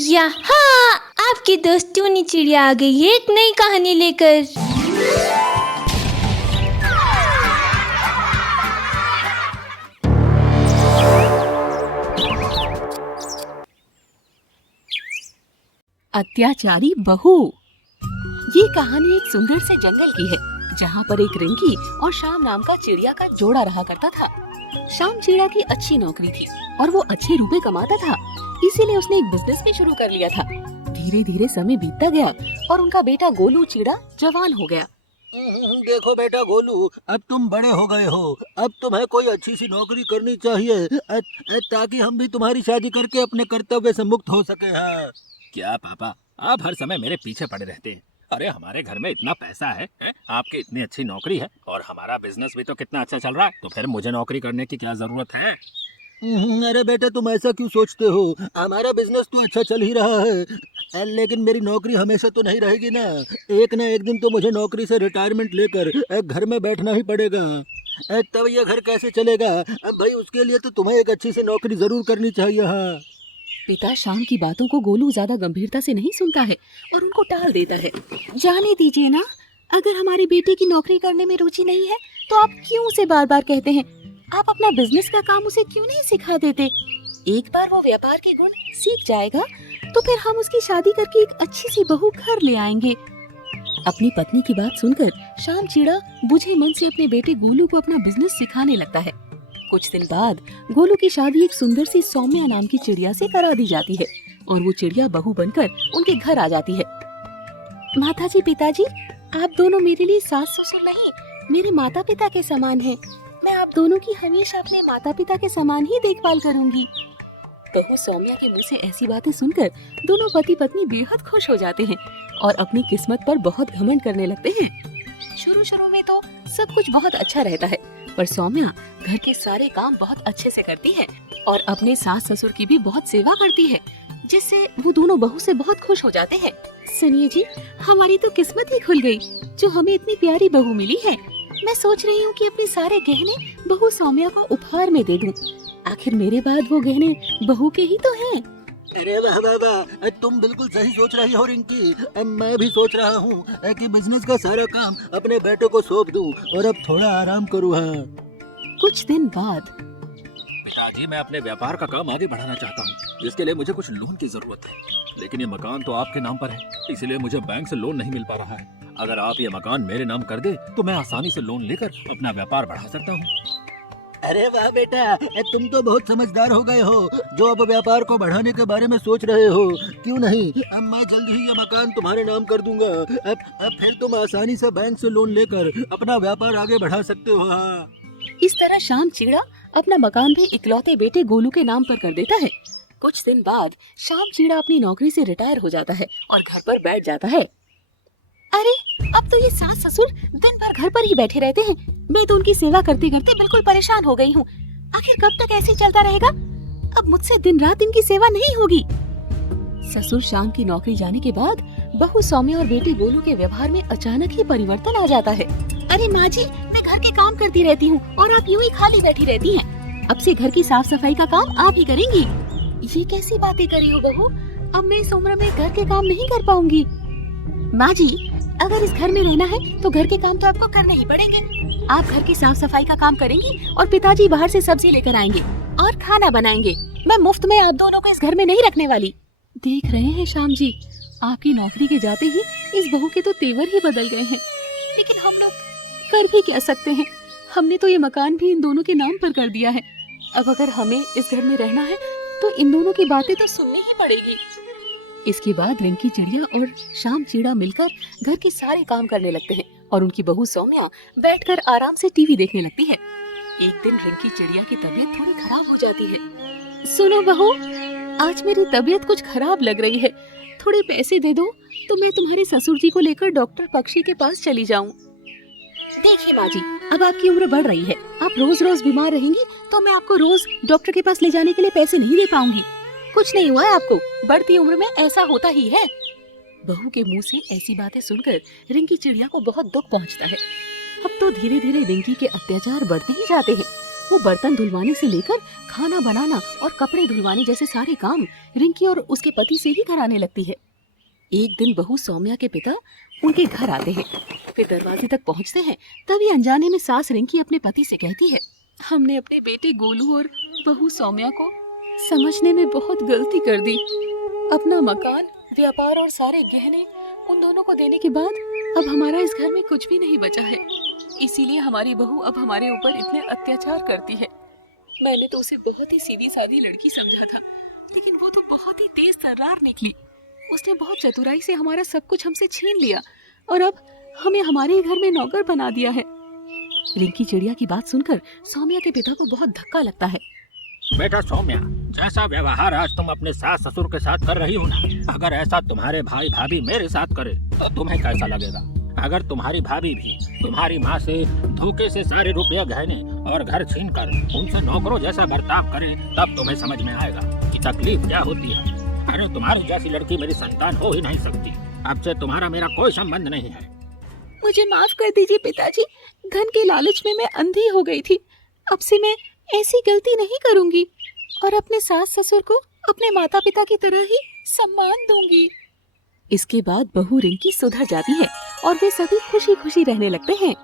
यहाँ आपकी दोस्त टूनी चिड़िया आ गई है एक नई कहानी लेकर। अत्याचारी बहू। ये कहानी एक सुंदर से जंगल की है जहाँ पर एक रिंकी और शाम नाम का चिड़िया का जोड़ा रहा करता था। शाम चिड़िया की अच्छी नौकरी थी और वो अच्छे रुपए कमाता था, इसीलिए उसने एक बिजनेस भी शुरू कर लिया था। धीरे धीरे समय बीतता गया और उनका बेटा गोलू चिड़ा जवान हो गया। देखो बेटा गोलू, अब तुम बड़े हो गए हो, अब तुम्हें कोई अच्छी सी नौकरी करनी चाहिए ताकि हम भी तुम्हारी शादी करके अपने कर्तव्य से मुक्त हो सके। हाँ क्या पापा, आप हर समय मेरे पीछे पड़े रहते हैं। अरे हमारे घर में इतना पैसा है, आपकी इतनी अच्छी नौकरी है और हमारा बिजनेस भी तो कितना अच्छा चल रहा है, तो फिर मुझे नौकरी करने की क्या जरूरत है। अरे बेटा तुम ऐसा क्यों सोचते हो, हमारा बिजनेस तो अच्छा चल ही रहा है, लेकिन मेरी नौकरी हमेशा तो नहीं रहेगी ना एक दिन तो मुझे नौकरी से रिटायरमेंट लेकर घर में बैठना ही पड़ेगा। तब ये घर कैसे चलेगा। अब भाई उसके लिए तो तुम्हें एक अच्छी सी नौकरी जरूर करनी चाहिए। हाँ पिता शाम की बातों को गोलू ज्यादा गंभीरता से नहीं सुनता है और उनको टाल देता है। जाने दीजिए ना, अगर हमारे बेटे की नौकरी करने में रुचि नहीं है तो आप क्यों उसे बार बार कहते हैं। आप अपना बिजनेस का काम उसे क्यों नहीं सिखा देते। एक बार वो व्यापार के गुण सीख जाएगा तो फिर हम उसकी शादी करके एक अच्छी सी बहू घर ले आएंगे। अपनी पत्नी की बात सुनकर शाम चिड़ा बुझे मन से अपने बेटे गोलू को अपना बिजनेस सिखाने लगता है। कुछ दिन बाद गोलू की शादी एक सुंदर सी सौम्या नाम की चिड़िया से करा दी जाती है और वो चिड़िया बहू बनकर उनके घर आ जाती है। माताजी पिताजी, आप दोनों मेरे लिए सास ससुर नहीं, मेरे माता पिता के समान हैं। मैं आप दोनों की हमेशा अपने माता पिता के समान ही देखभाल करूंगी। बहू सौम्या के मुंह से ऐसी बातें सुनकर दोनों पति पत्नी बेहद खुश हो जाते हैं और अपनी किस्मत पर बहुत घमंड करने लगते हैं। शुरू में तो सब कुछ बहुत अच्छा रहता है, पर सौम्या घर के सारे काम बहुत अच्छे से करती है और अपने सास ससुर की भी बहुत सेवा करती है, जिससे वो दोनों बहू से बहुत खुश हो जाते हैं। सुनिए जी, हमारी तो किस्मत ही खुल गई जो हमें इतनी प्यारी बहू मिली है। मैं सोच रही हूँ कि अपने सारे गहने बहू सौम्या को उपहार में दे दूं। आखिर मेरे बाद वो गहने बहू के ही तो हैं। अरे वाह वाह वाह, तुम बिल्कुल सही सोच रही हो रिंकी। मैं भी सोच रहा हूँ कि बिजनेस का सारा काम अपने बेटे को सौंप दूं और अब थोड़ा आराम करूँ। हाँ कुछ दिन बाद पिताजी, मैं अपने व्यापार का काम आगे बढ़ाना चाहता हूँ, जिसके लिए मुझे कुछ लोन की जरूरत है, लेकिन ये मकान तो आपके नाम पर है, इसलिए मुझे बैंक से लोन नहीं मिल पा रहा है। अगर आप ये मकान मेरे नाम कर दे तो मैं आसानी से लोन लेकर अपना व्यापार बढ़ा सकता हूँ। अरे वाह बेटा, तुम तो बहुत समझदार हो गए हो जो अब व्यापार को बढ़ाने के बारे में सोच रहे हो। क्यों नहीं, अब मैं जल्द ही ये मकान तुम्हारे नाम कर दूंगा। अब फिर तुम आसानी से बैंक से लोन लेकर अपना व्यापार आगे बढ़ा सकते हो। हाँ इस तरह शाम चिड़ा अपना मकान भी इकलौते बेटे गोलू के नाम पर कर देता है। कुछ दिन बाद शाम चिड़ा अपनी नौकरी से रिटायर हो जाता है और घर पर बैठ जाता है। अरे अब तो ये सास ससुर दिन भर घर पर ही बैठे रहते हैं। मैं तो उनकी सेवा करते करते बिल्कुल परेशान हो गई हूँ। आखिर कब तक ऐसे चलता रहेगा। अब मुझसे दिन रात इनकी सेवा नहीं होगी। ससुर शाम की नौकरी जाने के बाद बहू सौम्या और बेटे गोलू के व्यवहार में अचानक ही परिवर्तन आ जाता है। अरे माँ जी, मैं घर के काम करती रहती हूँ और आप यूं ही खाली बैठी रहती हैं। अब से घर की साफ सफाई का काम आप ही करेंगी। ये कैसी बातें करी हो बहू, अब मैं इस उम्र में घर के काम नहीं कर पाऊंगी। माँ जी, अगर इस घर में रहना है तो घर के काम तो आपको करने ही पड़ेंगे। आप घर की साफ सफाई का काम करेंगी और पिताजी बाहर से सब्जी लेकर आएंगे और खाना बनाएंगे। मैं मुफ्त में आप दोनों को इस घर में नहीं रखने वाली। देख रहे हैं श्याम जी, आपकी नौकरी के जाते ही इस बहू के तो तेवर ही बदल गए हैं, लेकिन हम लोग कर भी क्या सकते हैं। हमने तो ये मकान भी इन दोनों के नाम पर कर दिया है। अब अगर हमें इस घर में रहना है तो इन दोनों की बातें तो सुननी ही पड़ेगी। इसके बाद रिंकी चिड़िया और शाम चिड़ा मिलकर घर के सारे काम करने लगते हैं और उनकी बहू सौम्या बैठकर आराम से टीवी देखने लगती है। एक दिन रिंकी चिड़िया की तबीयत थोड़ी खराब हो जाती है। सुनो बहू, आज मेरी तबीयत कुछ खराब लग रही है, थोड़े पैसे दे दो तो मैं तुम्हारे ससुर जी को लेकर डॉक्टर पक्षी के पास चली जाऊं। देखिए माँ जी, अब आपकी उम्र बढ़ रही है, आप रोज रोज बीमार रहेंगी तो मैं आपको रोज डॉक्टर के पास ले जाने के लिए पैसे नहीं दे पाऊंगी। कुछ नहीं हुआ है आपको, बढ़ती उम्र में ऐसा होता ही है। बहू के मुंह से ऐसी बातें सुनकर रिंकी चिड़िया को बहुत दुख पहुंचता है। अब तो धीरे धीरे रिंकी के अत्याचार बढ़ते ही जाते हैं वो बर्तन धुलवाने से लेकर खाना बनाना और कपड़े धुलवाने जैसे सारे काम रिंकी और उसके पति से ही कराने लगती है। एक दिन बहू सौम्या के पिता उनके घर आते हैं। फिर दरवाजे तक पहुंचते हैं, तभी अनजाने में सास रिंकी अपने पति से कहती है, हमने अपने बेटे गोलू और बहू सौम्या को समझने में बहुत गलती कर दी। अपना मकान, व्यापार और सारे गहने उन दोनों को देने के बाद अब हमारा इस घर में कुछ भी नहीं बचा है। इसीलिए हमारी बहू अब हमारे ऊपर इतने अत्याचार करती है। मैंने तो उसे बहुत ही सीधी सादी लड़की समझा था, लेकिन वो तो बहुत ही तेज तर्रार निकली। उसने बहुत चतुराई से हमारा सब कुछ हमसे छीन लिया और अब हमें हमारे ही घर में नौकर बना दिया है। रिंकी चिड़िया की बात सुनकर सौम्या के पिता को बहुत धक्का लगता है। बेटा सौम्या, जैसा व्यवहार आज तुम अपने सास ससुर के साथ कर रही हो ना, अगर ऐसा तुम्हारे भाई भाभी मेरे साथ करे तो तुम्हें कैसा लगेगा? अगर तुम्हारी भाभी भी तुम्हारी माँ से धोखे से सारे रुपया गहने और घर छीन कर उनसे नौकरों जैसा बर्ताव करे, तब तुम्हें समझ में आएगा कि तकलीफ क्या होती है। अरे तुम्हारी जैसी लड़की मेरी संतान हो ही नहीं सकती। अब से तुम्हारा मेरा कोई संबंध नहीं है। मुझे माफ कर दीजिए पिताजी, धन के लालच में मैं अंधी हो गई थी। अब से मैं ऐसी गलती नहीं करूंगी और अपने सास ससुर को अपने माता पिता की तरह ही सम्मान दूंगी। इसके बाद बहू रिंकी सुधर जाती है और वे सभी खुशी खुशी रहने लगते हैं।